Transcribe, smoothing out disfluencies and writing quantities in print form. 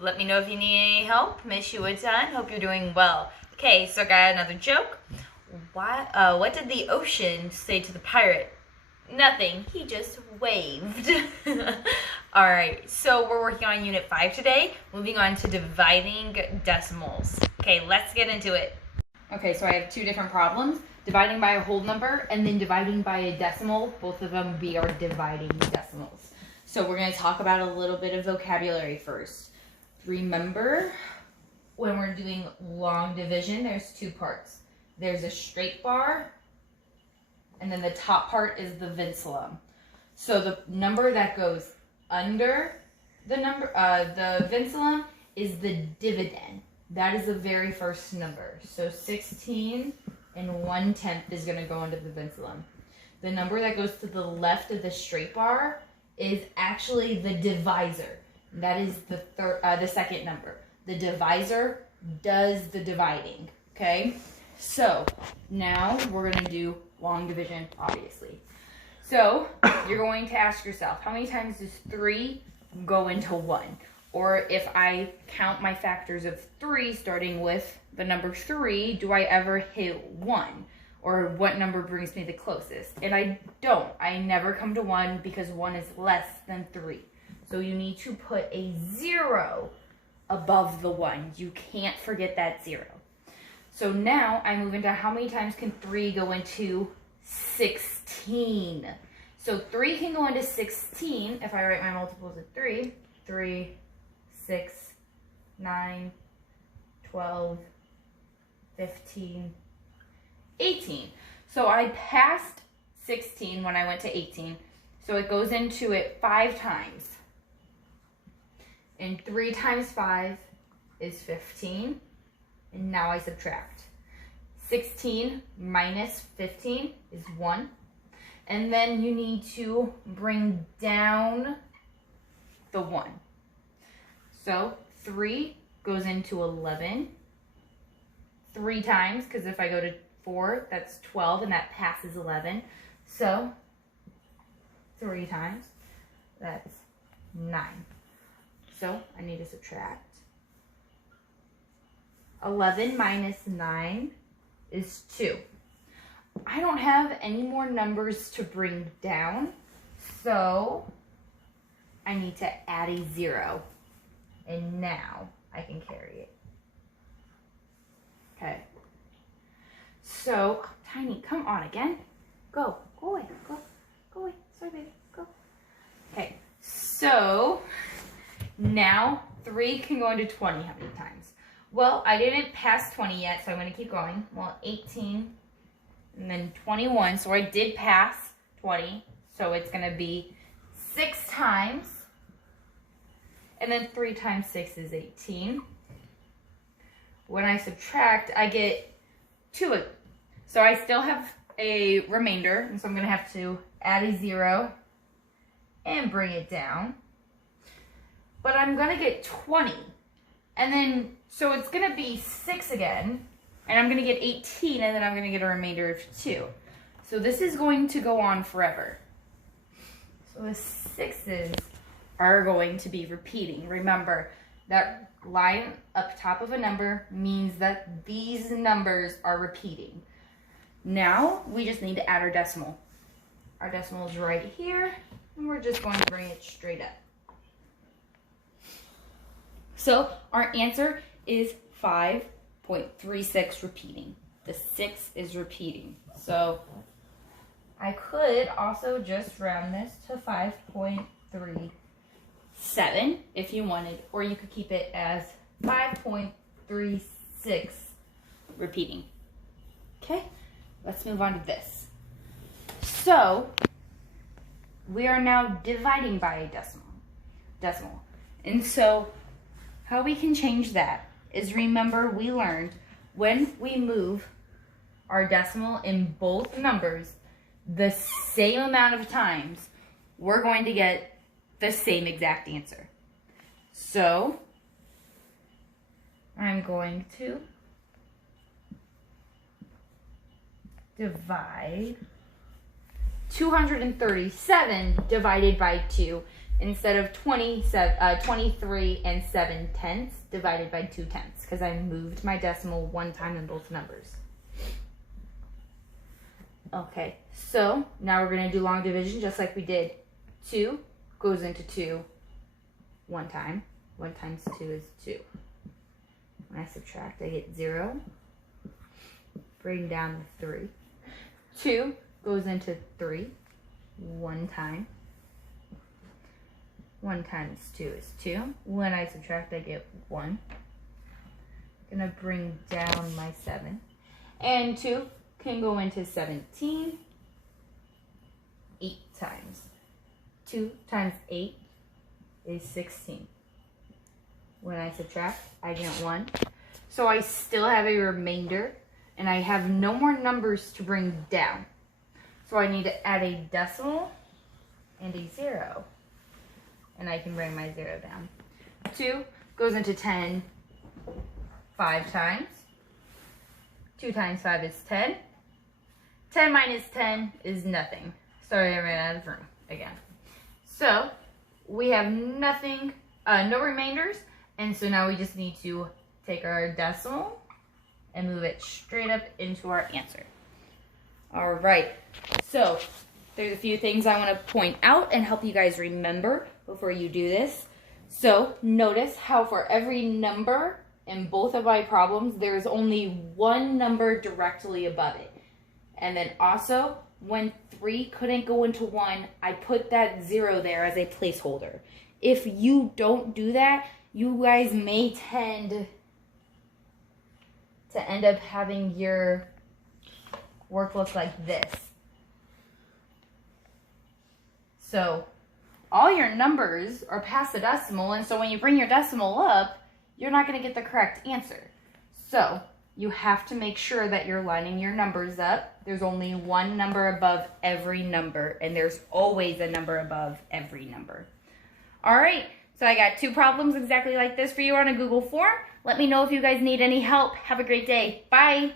Let me know if you need any help. Miss you a ton. Hope you're doing well. Okay, so I got another joke. What did the ocean say to the pirate? Nothing. He just waved. Alright, so we're working on Unit 5 today. Moving on to dividing decimals. Okay, let's get into it. Okay, so I have two different problems. Dividing by a whole number and then dividing by a decimal. Both of them be our dividing decimals. So we're going to talk about a little bit of vocabulary first. Remember, when we're doing long division, there's two parts. There's a straight bar, and then the top part is the vinculum. So the number that goes under the vinculum is the dividend. That is the very first number. So 16 and 1/10 is going to go under the vinculum. The number that goes to the left of the straight bar is actually the divisor. That is the second number. The divisor does the dividing, okay? So now we're going to do long division, obviously. So you're going to ask yourself, how many times does 3 go into 1? Or if I count my factors of 3, starting with the number 3, do I ever hit 1? Or what number brings me the closest? And I don't. I never come to 1 because 1 is less than 3. So you need to put a 0 above the 1. You can't forget that 0. So now I move into how many times can 3 go into 16? So 3 can go into 16 if I write my multiples of 3. 3, 6, 9, 12, 15, 18. So I passed 16 when I went to 18. So it goes into it 5 times. And 3 times 5 is 15. And now I subtract. 16 minus 15 is 1. And then you need to bring down the 1. So 3 goes into 11. 3 times, because if I go to 4, that's 12, and that passes 11. So 3 times, that's 9. So I need to subtract. 11 minus 9 is 2. I don't have any more numbers to bring down, so I need to add a 0. And now I can carry it. Okay. So, Tiny, come on again. Go away, go away. Sorry, baby, go. Okay, so now 3 can go into 20 how many times? Well, I didn't pass 20 yet, so I'm going to keep going. Well, 18 and then 21. So I did pass 20. So it's going to be 6 times. And then 3 times 6 is 18. When I subtract, I get 2. So I still have a remainder. And so I'm going to have to add a 0 and bring it down. But I'm going to get 20. And then, so it's going to be 6 again. And I'm going to get 18, and then I'm going to get a remainder of 2. So this is going to go on forever. So the 6's are going to be repeating. Remember, that line up top of a number means that these numbers are repeating. Now, we just need to add our decimal. Our decimal is right here, and we're just going to bring it straight up. So our answer is 5.36 repeating. The 6 is repeating. So I could also just round this to 5.37 if you wanted, or you could keep it as 5.36 repeating. Okay, let's move on to this. So we are now dividing by a decimal. And so how we can change that is, remember, we learned when we move our decimal in both numbers the same amount of times, we're going to get the same exact answer. So I'm going to divide 237 divided by 2. instead of 23 and 7/10 divided by 2/10 because I moved my decimal one time in both numbers. Okay, so now we're going to do long division just like we did. 2 goes into 2 one time. 1 times 2 is 2. When I subtract, I get 0. Bring down the 3. 2 goes into 3 one time. 1 times 2 is 2. When I subtract, I get 1. I'm going to bring down my 7. And 2 can go into 17 8 times. 2 times 8 is 16. When I subtract, I get 1. So I still have a remainder, and I have no more numbers to bring down. So I need to add a decimal and a 0. And I can bring my 0 down. 2 goes into 10 5 times. 2 times 5 is 10. 10 minus 10 is nothing. Sorry, I ran out of room again. So we have nothing, no remainders. And so now we just need to take our decimal and move it straight up into our answer. All right, so there's a few things I want to point out and help you guys remember before you do this. So notice how for every number in both of my problems, there's only one number directly above it. And then also, when 3 couldn't go into 1, I put that 0 there as a placeholder. If you don't do that, you guys may tend to end up having your work look like this. So all your numbers are past the decimal, and so when you bring your decimal up, you're not going to get the correct answer. So you have to make sure that you're lining your numbers up. There's only one number above every number, and there's always a number above every number. All right, so I got 2 problems exactly like this for you on a Google form. Let me know if you guys need any help. Have a great day. Bye.